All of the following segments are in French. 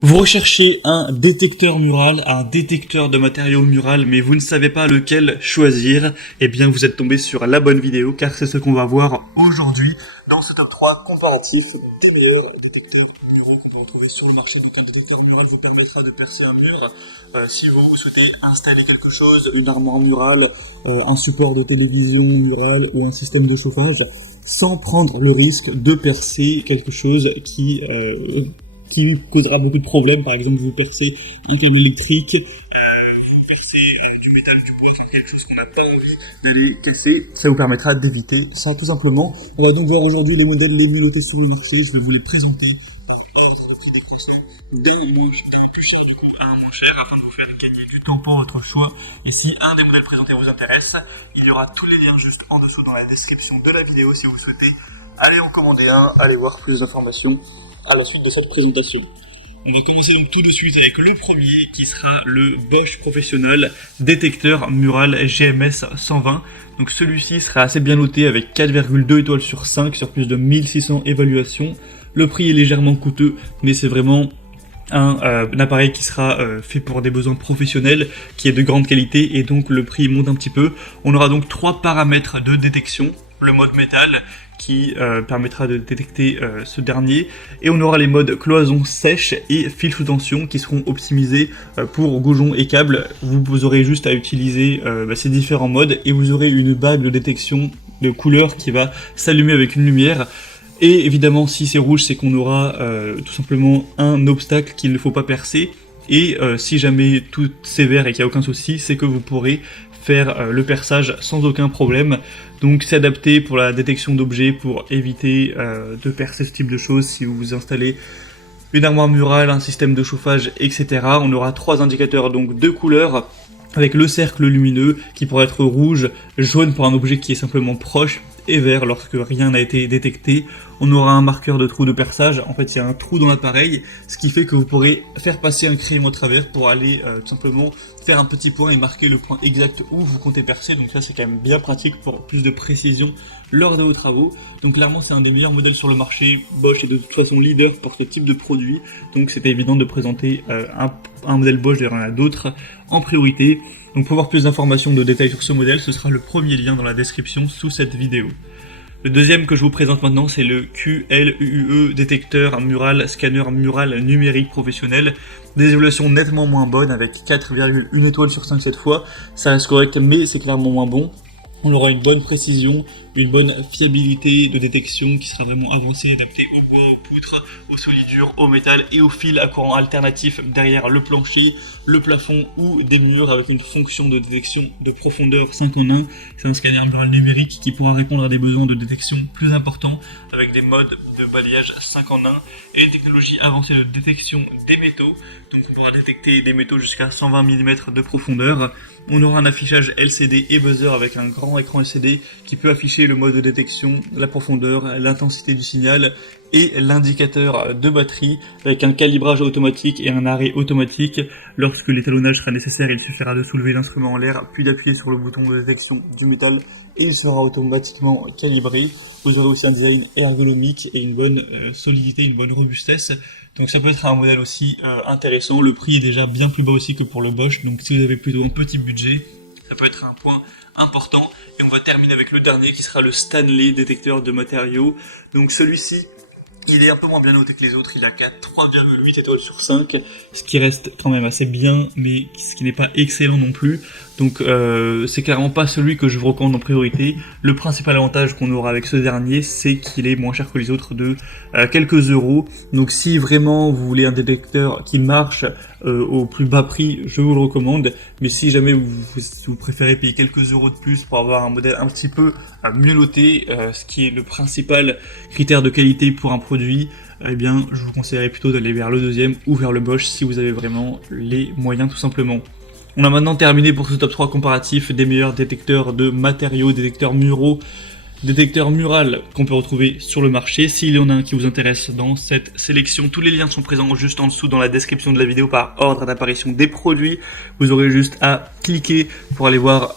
Vous recherchez un détecteur mural, un détecteur de matériaux mural, mais vous ne savez pas lequel choisir, eh bien vous êtes tombé sur la bonne vidéo, car c'est ce qu'on va voir aujourd'hui dans ce top 3 comparatif des meilleurs détecteurs muraux qu'on peut retrouver sur le marché. Donc un détecteur mural vous permettra de percer un mur. Si vous souhaitez installer quelque chose, une armoire murale, un support de télévision mural ou un système de chauffage, sans prendre le risque de percer quelque chose qui causera beaucoup de problèmes. Par exemple, vous percez un câble électrique, vous percez du métal, du bois, enfin quelque chose qu'on n'a pas envie d'aller casser. Ça vous permettra d'éviter ça tout simplement. On va donc voir aujourd'hui les modèles les mieux notés sur le marché. Je vais vous les présenter par ordre de prix décroissant d'un plus cher du coup à un moins cher, afin de vous faire gagner du temps pour votre choix. Et si un des modèles présentés vous intéresse, il y aura tous les liens juste en dessous dans la description de la vidéo si vous souhaitez aller en commander un, aller voir plus d'informations à la suite de cette présentation. On va commencer donc tout de suite avec le premier qui sera le Bosch Professional détecteur mural GMS 120. Donc celui-ci sera assez bien noté avec 4,2 étoiles sur 5 sur plus de 1600 évaluations. Le prix est légèrement coûteux, mais c'est vraiment un appareil qui sera fait pour des besoins professionnels, qui est de grande qualité, et donc le prix monte un petit peu. On aura donc 3 paramètres de détection. Le mode métal qui permettra de détecter ce dernier, et on aura les modes cloison sèche et fil sous tension qui seront optimisés pour goujons et câbles. Vous aurez juste à utiliser ces différents modes et vous aurez une bague de détection de couleur qui va s'allumer avec une lumière. Et évidemment, si c'est rouge, c'est qu'on aura tout simplement un obstacle qu'il ne faut pas percer. Et si jamais tout c'est vert et qu'il n'y a aucun souci, c'est que vous pourrez faire le perçage sans aucun problème. Donc c'est adapté pour la détection d'objets, pour éviter de percer ce type de choses si vous installez une armoire murale, un système de chauffage, etc. On aura 3 indicateurs donc de couleurs, avec le cercle lumineux qui pourra être rouge, jaune pour un objet qui est simplement proche, et vert lorsque rien n'a été détecté. On aura un marqueur de trou de perçage. En fait, il y a un trou dans l'appareil, ce qui fait que vous pourrez faire passer un crayon au travers pour aller tout simplement faire un petit point et marquer le point exact où vous comptez percer. Donc ça, c'est quand même bien pratique pour plus de précision lors de vos travaux. Donc clairement, c'est un des meilleurs modèles sur le marché. Bosch est de toute façon leader pour ce type de produit, donc c'était évident de présenter un modèle Bosch. D'ailleurs, il y en a d'autres en priorité. Donc pour avoir plus d'informations, de détails sur ce modèle, ce sera le premier lien dans la description sous cette vidéo. Le deuxième que je vous présente maintenant, c'est le QLUE détecteur mural, scanner mural numérique professionnel. Des évaluations nettement moins bonnes avec 4,1 étoiles sur 5 cette fois. Ça reste correct, mais c'est clairement moins bon. On aura une bonne précision, une bonne fiabilité de détection qui sera vraiment avancée, adaptée au bois, aux poutres, aux solidures, au métal et aux fils à courant alternatif derrière le plancher, le plafond ou des murs, avec une fonction de détection de profondeur 5 en 1. C'est un scanner mural numérique qui pourra répondre à des besoins de détection plus importants avec des modes de balayage 5 en 1 et des technologies avancées de détection des métaux. Donc on pourra détecter des métaux jusqu'à 120 mm de profondeur. On aura un affichage LCD et buzzer avec un grand écran LCD qui peut afficher le mode de détection, la profondeur, l'intensité du signal et l'indicateur de batterie avec un calibrage automatique et un arrêt automatique. Lorsque l'étalonnage sera nécessaire, il suffira de soulever l'instrument en l'air puis d'appuyer sur le bouton de détection du métal et il sera automatiquement calibré. Vous aurez aussi un design ergonomique et une bonne solidité, une bonne robustesse. Donc ça peut être un modèle aussi intéressant. Le prix est déjà bien plus bas aussi que pour le Bosch, donc si vous avez plutôt un petit budget, ça peut être un point important. Et on va terminer avec le dernier qui sera le Stanley détecteur de matériaux. Donc celui-ci, il est un peu moins bien noté que les autres, il a 3,8 étoiles sur 5, ce qui reste quand même assez bien, mais ce qui n'est pas excellent non plus. Donc c'est clairement pas celui que je vous recommande en priorité. Le principal avantage qu'on aura avec ce dernier, c'est qu'il est moins cher que les autres de quelques euros. Donc si vraiment vous voulez un détecteur qui marche au plus bas prix, je vous le recommande. Mais si jamais vous préférez payer quelques euros de plus pour avoir un modèle un petit peu mieux noté, ce qui est le principal critère de qualité pour un produit, eh bien je vous conseillerais plutôt d'aller vers le deuxième ou vers le Bosch si vous avez vraiment les moyens tout simplement. On a maintenant terminé pour ce top 3 comparatif des meilleurs détecteurs de matériaux, détecteurs muraux, détecteurs mural qu'on peut retrouver sur le marché. S'il y en a un qui vous intéresse dans cette sélection, tous les liens sont présents juste en dessous dans la description de la vidéo par ordre d'apparition des produits. Vous aurez juste à cliquer pour aller voir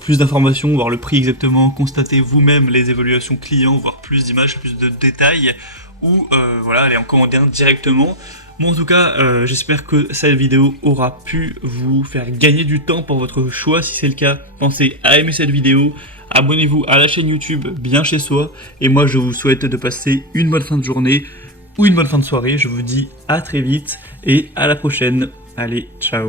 plus d'informations, voir le prix exactement, constater vous-même les évaluations clients, voir plus d'images, plus de détails, ou voilà, aller en commander un directement. Bon, en tout cas, j'espère que cette vidéo aura pu vous faire gagner du temps pour votre choix. Si c'est le cas, pensez à aimer cette vidéo, abonnez-vous à la chaîne YouTube Bien Chez Soi, et moi je vous souhaite de passer une bonne fin de journée ou une bonne fin de soirée. Je vous dis à très vite et à la prochaine. Allez, ciao.